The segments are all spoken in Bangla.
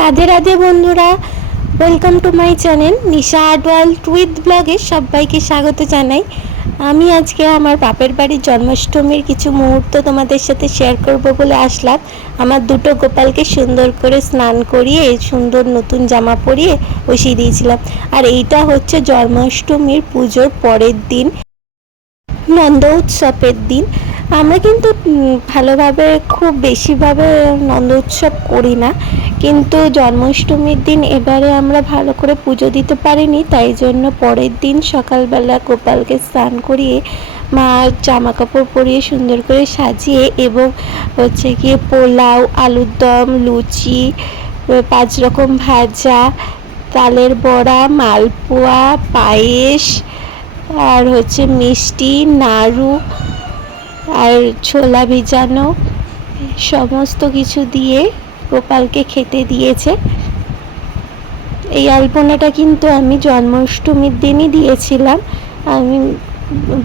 রাধে রাধে বন্ধুরা welcome to my channel Nisha Adwal with ব্লগে সবাইকে স্বাগত জানাই। আমি আজকে আমার বাপের বাড়ির জন্মাষ্টমীর কিছু মুহূর্ত তোমাদের সাথে শেয়ার করব বলে আসলাম। আমার দুটো গোপালকে সুন্দর করে স্নান করিয়ে সুন্দর নতুন জামা পরিয়ে বসিয়ে দিয়েছিলাম। আর এইটা হচ্ছে জন্মাষ্টমীর পুজোর পরের দিন, নন্দ উৎসবের দিন। আমরা কিন্তু ভালোভাবে, খুব বেশিভাবে নন্দ উৎসব করি না। কিন্তু জন্মাষ্টমীর দিন এবারে আমরা ভালো করে পুজো দিতে পারিনি, তাই জন্য পরের দিন সকালবেলা গোপালকে স্নান করিয়ে মা জামা কাপড় পরিয়ে সুন্দর করে সাজিয়ে এবং হচ্ছে গিয়ে পোলাও, আলুর দম, লুচি পাঁচ রকম ভাজা, তালের বড়া, মালপোয়া, পায়েস, আর হচ্ছে মিষ্টি, নাড়ু আর ছোলা ভিজানো সমস্ত কিছু দিয়ে গোপালকে খেতে দিয়েছে। এই আলপনাটা কিন্তু আমি জন্মাষ্টমীর দিনই দিয়েছিলাম। আমি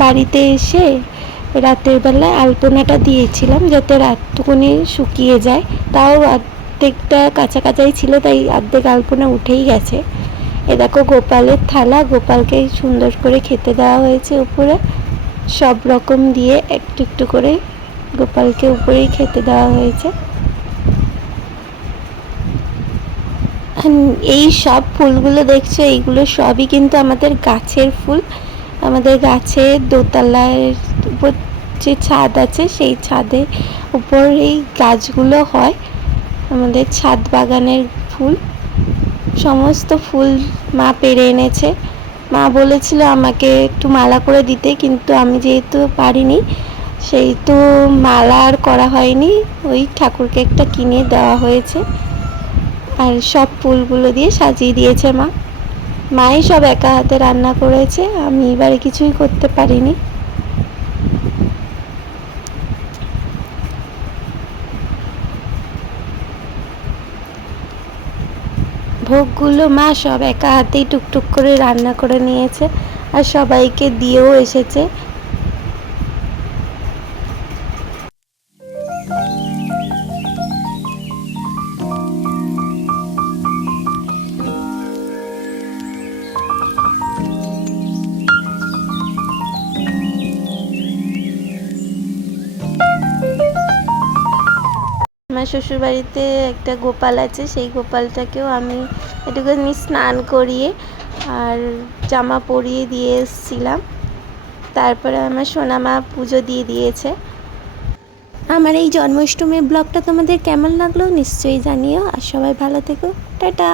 বাড়িতে এসে রাতের বেলায় আলপনাটা দিয়েছিলাম যাতে রাতটুকুনি শুকিয়ে যায়। তাও অর্ধেকটা কাঁচা কাঁচাই ছিল, তাই অর্ধেক আলপনা উঠেই গেছে। এ দেখো, গোপালের থালা, গোপালকে সুন্দর করে খেতে দেওয়া হয়েছে উপরে। সব রকম দিয়ে একটু একটু করে গোপালকে উপরেই খেতে দেওয়া হয়েছে। এই সব ফুলগুলো দেখছ, এইগুলো সবই কিন্তু আমাদের গাছের ফুল। আমাদের গাছের দোতলার উপর যে ছাদ আছে, সেই ছাদের উপর এই গাছগুলো হয়। আমাদের ছাদ বাগানের ফুল। সমস্ত ফুল মা পেরে এনেছে। মা বলেছিল আমাকে একটু মালা করে দিতে, কিন্তু আমি যেহেতু পারিনি সেই তো মালা আর করা হয়নি। ওই ঠাকুরকে একটা কিনে দেওয়া হয়েছে। আর সব ফুলগুলো দিয়ে সাজিয়ে দিয়েছে মা। মাই সব একা হাতে রান্না করেছে, আমি এবারে কিছুই করতে পারিনি। ভোগগুলো মা সব একা হাতেই টুকটুক করে রান্না করে নিয়েছে আর সবাইকে দিয়েও এসেছে। আমার শ্বশুরবাড়িতে একটা গোপাল আছে, সেই গোপালটাকেও আমি একটুখানি স্নান করিয়ে আর জামা পরিয়ে দিয়ে এসেছিলাম। তারপরে আমার সোনামা পুজো দিয়ে দিয়েছে। আমার এই জন্মাষ্টমীর ব্লগটা তোমাদের কেমন লাগল নিশ্চয়ই জানিও। আর সবাই ভালো থেকো। টাটা!